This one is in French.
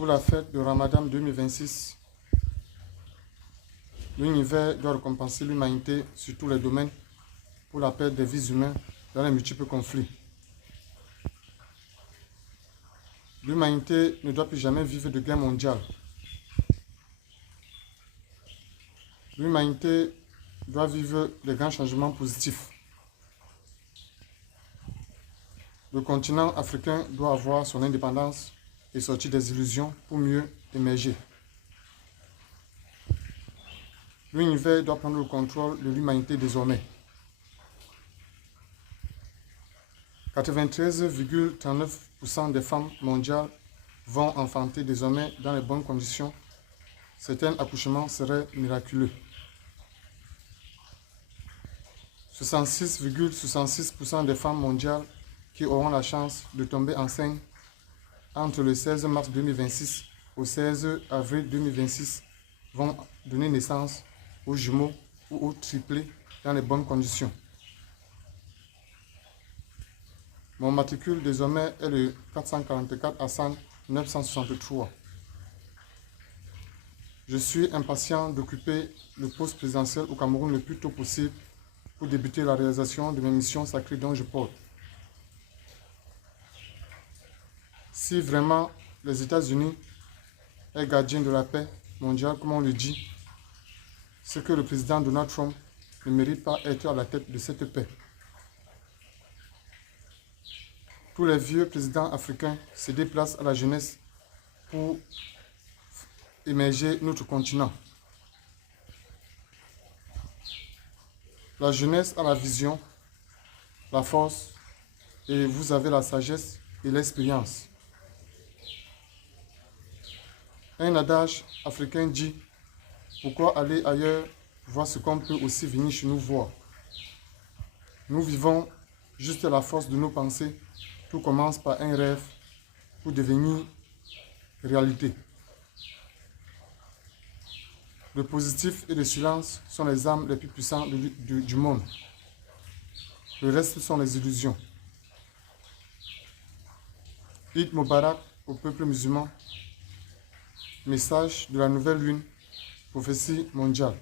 Pour la fête de Ramadan 2026, l'univers doit récompenser l'humanité sur tous les domaines pour la paix des vies humaines dans les multiples conflits. L'humanité ne doit plus jamais vivre de guerre mondiale. L'humanité doit vivre des grands changements positifs. Le continent africain doit avoir son indépendance et sortir des illusions pour mieux émerger. L'univers doit prendre le contrôle de l'humanité désormais. 93,39% des femmes mondiales vont enfanter désormais dans les bonnes conditions. Certains accouchements seraient miraculeux. 66,66% des femmes mondiales qui auront la chance de tomber enceintes entre le 16 mars 2026 au 16 avril 2026 vont donner naissance aux jumeaux ou aux triplés dans les bonnes conditions. Mon matricule désormais est le 444 Hassan 963. Je suis impatient d'occuper le poste présidentiel au Cameroun le plus tôt possible pour débuter la réalisation de mes missions sacrées dont je porte. Si vraiment les États-Unis est gardien de la paix mondiale, comme on le dit, c'est que le président Donald Trump ne mérite pas être à la tête de cette paix. Tous les vieux présidents africains se déplacent à la jeunesse pour émerger notre continent. La jeunesse a la vision, la force, et vous avez la sagesse et l'expérience. Un adage africain dit « Pourquoi aller ailleurs voir ce qu'on peut aussi venir chez nous voir ?» Nous vivons juste à la force de nos pensées. Tout commence par un rêve pour devenir réalité. Le positif et le silence sont les armes les plus puissantes du monde. Le reste sont les illusions. Eid Mubarak au peuple musulman. Message de la nouvelle lune, prophétie mondiale.